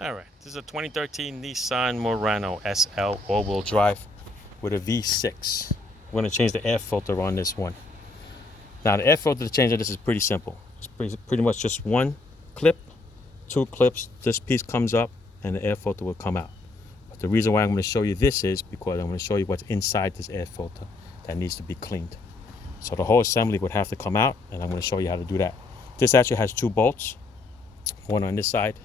Alright, this is a 2013 Nissan Murano SL all-wheel drive with a V6. We're going to change the air filter on this one. Now the air filter to change on this is pretty simple. It's pretty much just one clip, two clips, this piece comes up and the air filter will come out. But the reason why I'm going to show you this is because I'm going to show you what's inside this air filter that needs to be cleaned. So the whole assembly would have to come out and I'm going to show you how to do that. This actually has two bolts, one on this side,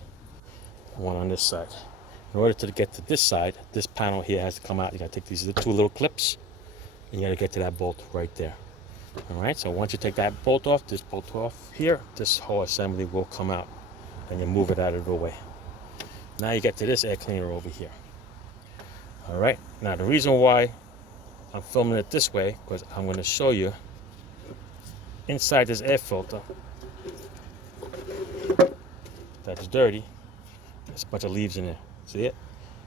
one on this side. In order to get to this side, this panel here has to come out. You got to take these two little clips and you got to get to that bolt right there. All right, so once you take that bolt off, this bolt off here, this whole assembly will come out and you move it out of the way. Now you get to this air cleaner over here. All right, now the reason why I'm filming it this way, because I'm going to show you inside this air filter that's dirty. There's a bunch of leaves in there. See it?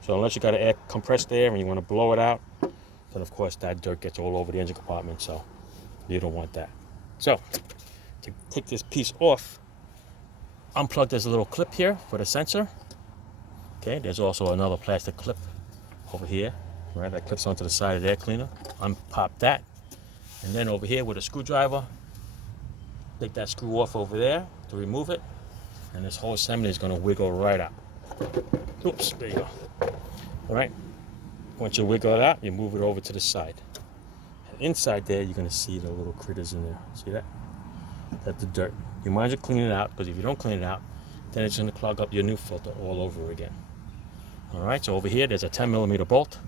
So unless you got an air compressed air and you want to blow it out, then of course that dirt gets all over the engine compartment, so you don't want that. So to take this piece off, unplug this little clip here for the sensor. Okay, there's also another plastic clip over here, right? That clips onto the side of the air cleaner. Unpop that, and then over here with a screwdriver, take that screw off over there to remove it, and this whole assembly is going to wiggle right out. Oops, there you go. All right, once you wiggle it out, you move it over to the side. And inside there, you're going to see the little critters in there. See that? That's the dirt. You might as well clean it out, because if you don't clean it out, then it's going to clog up your new filter all over again. All right, so over here, there's a 10mm bolt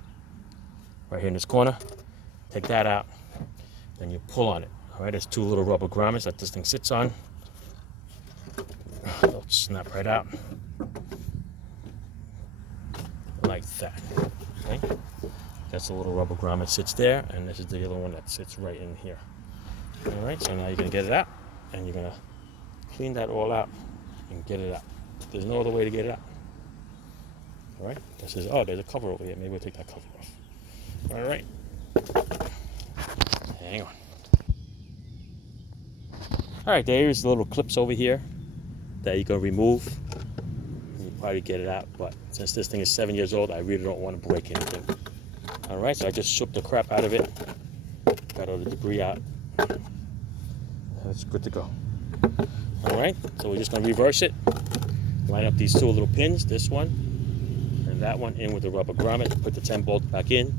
right here in this corner. Take that out, then you pull on it. All right, there's two little rubber grommets that this thing sits on. They'll snap right out like that. Okay, that's the little rubber grommet sits there, and this is the other one that sits right in here. All right, so now you're gonna get it out, and you're gonna clean that all out and get it out. There's no other way to get it out. All right, this is, oh, there's a cover over here. Maybe we'll take that cover off. All right, hang on. All right, there's the little clips over here that you can remove. You probably get it out, but since this thing is 7 years old, I really don't want to break anything. All right, so I just shook the crap out of it, got all the debris out. That's good to go. All right, so we're just going to reverse it. Line up these two little pins, this one and that one, in with the rubber grommet. Put the 10 bolts back in,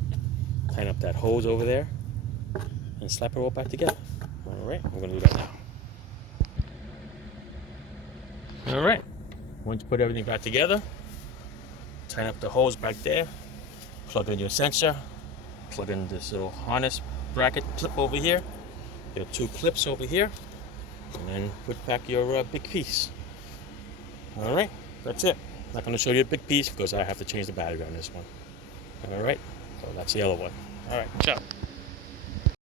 tighten up that hose over there, and slap it all back together. All right, we're going to do that now. All right, once you put everything back together, tighten up the hose back there, plug in your sensor, plug in this little harness bracket clip over here, your two clips over here, and then put back your big piece. All right, that's it. I'm not going to show you a big piece because I have to change the battery on this one. All right, so that's the other one. All right, ciao.